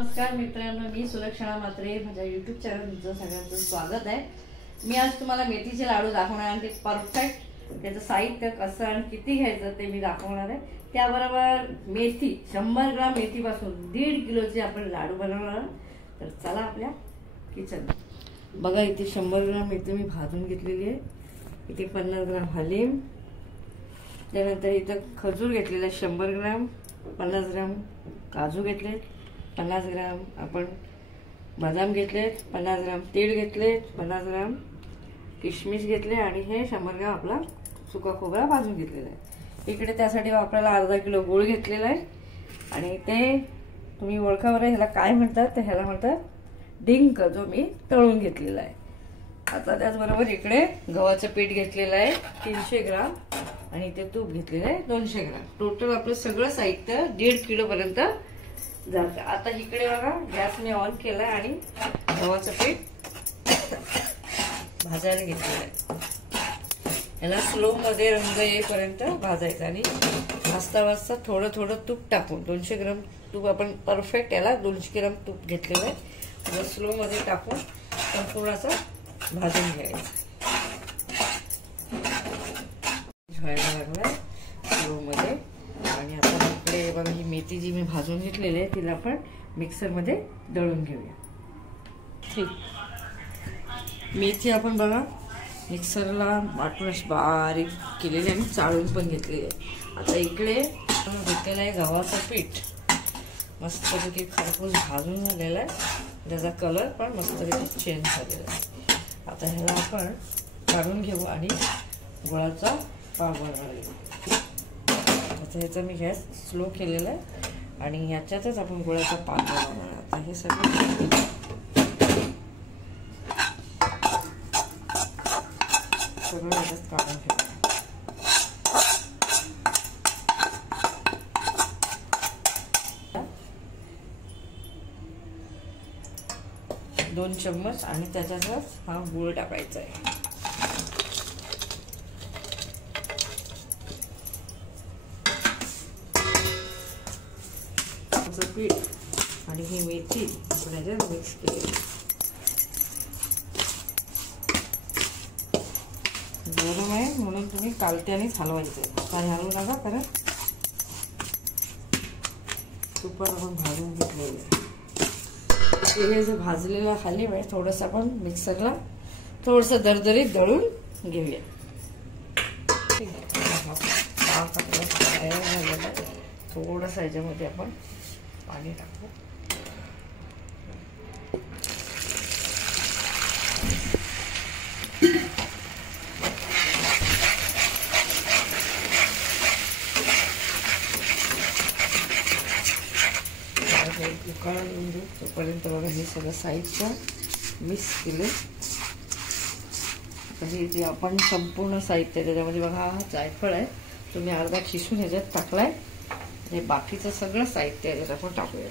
नमस्कार मित्रांनो, मी सुलक्षणा म्हात्रे. माझ्या यूट्यूब चॅनल तुमचं सगळ्यांचं स्वागत आहे. मी आज तुम्हाला मेथीचे लाडू दाखवणार आहे. ते परफेक्ट त्याचं साहित्य कसं आणि किती घ्यायचं ते मी दाखवणार आहे. त्याबरोबर मेथी 100 ग्राम मेथीपासून 1.5 किलोचे आपण लाडू बनवणार आहोत. तर चला आपल्या किचन. बघा, इथे 100 ग्राम मेथी मी भाजून घेतलेली आहे. इथे 50 ग्राम हलीम, त्यानंतर इथं खजूर घेतलेला आहे 100 ग्राम, 50 ग्राम काजू घेतले, 50 ग्राम आपण बदाम घेतलेत, 50 ग्राम तीळ घेतलेत, 50 ग्राम किशमिश घेतले आणि हे 100 ग्राम आपला सुका खोबरा भाजून घेतलेला आहे. इकडे त्यासाठी आपल्याला अर्धा किलो गूळ घेतलेला आहे आणि ते तुम्ही ओळखावर ह्याला काय म्हणतात, तर ह्याला म्हणतात डिंक, जो मी तळून घेतलेला आहे. आता त्याचबरोबर इकडे गव्हाचं पीठ घेतलेलं आहे 300 ग्राम आणि इथे तूप घेतलेलं आहे 200 ग्राम. टोटल आपलं सगळं साहित्य 1.5 किलो पर्यंत जातं. आता इकडे बघा, गॅस मी ऑन केला आणि गव्हाचं पीठ भाजायला घेतलेलं आहे. याला स्लो मध्ये रंग येईपर्यंत भाजायचं आणि भाजता भाजता थोडं थोडं तूप टाकून 200 ग्राम तूप आपण परफेक्ट याला 200 ग्राम तूप घेतलेलं आहे. स्लो मध्ये टाकून संपूर्ण असं भाजून घ्यायचं. व्हायला लागलाय स्लो मध्ये. आणि आता इकडे बघा, ही मेथी जी मी भाजून घेतलेली आहे तिला आपण मिक्सर मध्ये दळून घेऊया. ठीक, मेथी आपण बघा मिक्सरला वाटून बारीक केलेली आणि चाळून पण घेतलेली आहे. आता इकडे घेतलेलं आहे गव्हाचं पीठ, मस्तपैकी खरपूस भाजून झालेला आहे. त्याचा कलर पण मस्तपैकी चेंज झालेला आहे. आता ह्याला आपण काढून घेऊ आणि गुळाचा पाक बनवायला घेऊ. आता ह्याचा मी गॅस स्लो केलेला आहे आणि ह्याच्यातच आपण गुळाचा पाक बनवणार. आता हे सगळं ह्याच्यात काढून घेऊ. 2 चम्मच आणि त्याच्यातच हा गूळ टाकायचा आहे. पीठ आणि ही मेथी आपण याच्यात मिक्स केली. गरम आहे म्हणून तुम्ही कालत्यानेच हलवायचं, काय हलवू नका, कारण तुपात आपण भाजून घेतलेलं आहे. हे जे भाजलेलं हलीम आहे थोडंसं आपण मिक्सरला थोडंसं दरदरीत दळून घेऊया. थोडंसं ह्याच्यामध्ये आपण पाणी टाकू. उकाळा येऊन देऊ तोपर्यंत बघा हे सगळं साहित्य मिक्स केले. हे जे आपण संपूर्ण साहित्य त्याच्यामध्ये बघा, हा जायफळ आहे तो मी अर्धा खिसून ह्याच्यात टाकलाय. हे बाकीचं सगळं साहित्य याच्यात आपण टाकूया.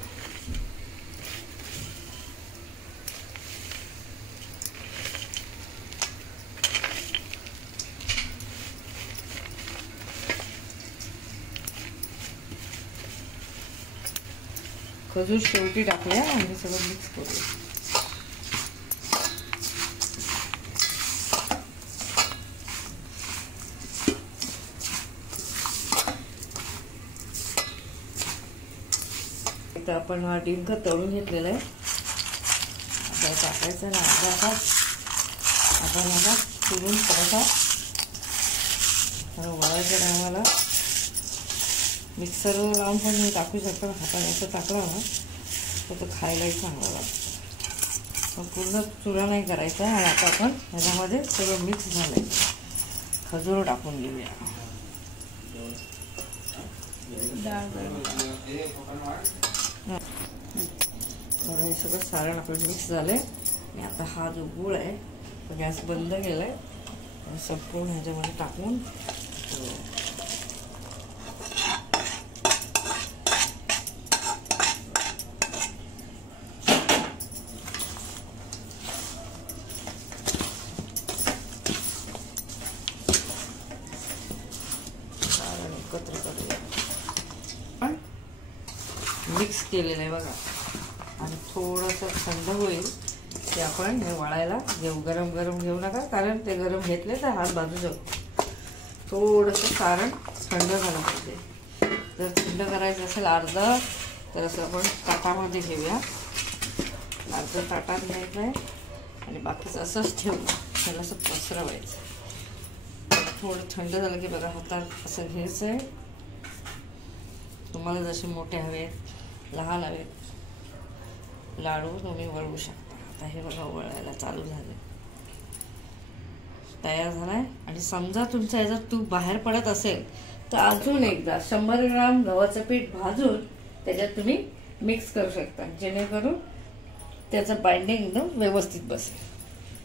खजूर शेवटी टाकूया आणि सगळं मिक्स करूया. इथं आपण हा डिंक तळून घेतलेला आहे, आता टाकायचं ना. अर्धा आपण आता फिरून परत वळायच्या टायमाला मिक्सरवर लावून पण मी टाकू शकतो. हाताने असं टाकलं ना तर तो खायलाही चांगला लागतो. पूर्ण चुरा नाही करायचा. आणि आता आपण ह्याच्यामध्ये सगळं मिक्स झालंय, खजूर टाकून घेऊया. हे सगळं सारण आपलं मिक्स झालंय. आणि आता हा जो गूळ आहे तो गॅस बंद केलाय, संपूर्ण ह्याच्यामध्ये टाकून एकत्र करूया. मिक्स केलेलं आहे बघा. थोडंसं थंड होईल ते आपण हे वळायला घेऊ. गरम गरम घेऊ नका, कारण ते गरम घेतले तर हात बाजू जाऊ. थोडंसं सारण थंड झालं पाहिजे. जर थंड करायचं असेल अर्धा, तर असं आपण ताटामध्ये घेऊया. अर्धा ताटात घ्यायचं आहे आणि बाकीचं असंच ठेवून त्याला असं पसरवायचं. थोडं थंड झालं की बघा हातात असं घ्यायचं आहे. तुम्हाला जसे मोठे हवेत लहान हवेत लाडू तुम्ही वळवू शकता. आता हे बघा वळायला चालू झाले, तयार झालाय. आणि समजा तुमचा याचा तूप बाहेर पडत असेल तर अजून एकदा 100 ग्राम गव्हाचं पीठ भाजून त्याच्यात तुम्ही मिक्स करू शकता, जेणेकरून त्याचं बाइंडिंग एकदम व्यवस्थित बसेल.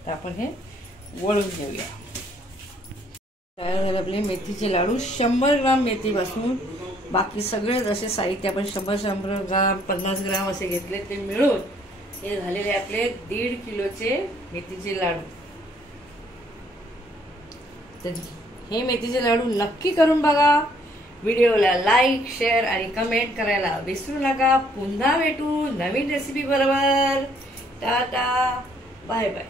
तर आपण हे वळून घेऊया. तयार झाले आपले मेथीचे लाडू. 100 ग्राम मेथीपासून बाकी सगळे जसे साहित्य आपण 100 ग्राम 50 ग्राम असे घेतले ते मिळून हे झालेले आपले 1.5 किलोचे मेथीचे लाडू. तर हे मेथीचे लाडू नक्की करून बघा. व्हिडिओला लाईक, शेअर आणि कमेंट करायला विसरू नका. पुन्हा भेटू नवीन रेसिपी बरोबर. Ta-ta, bye bye.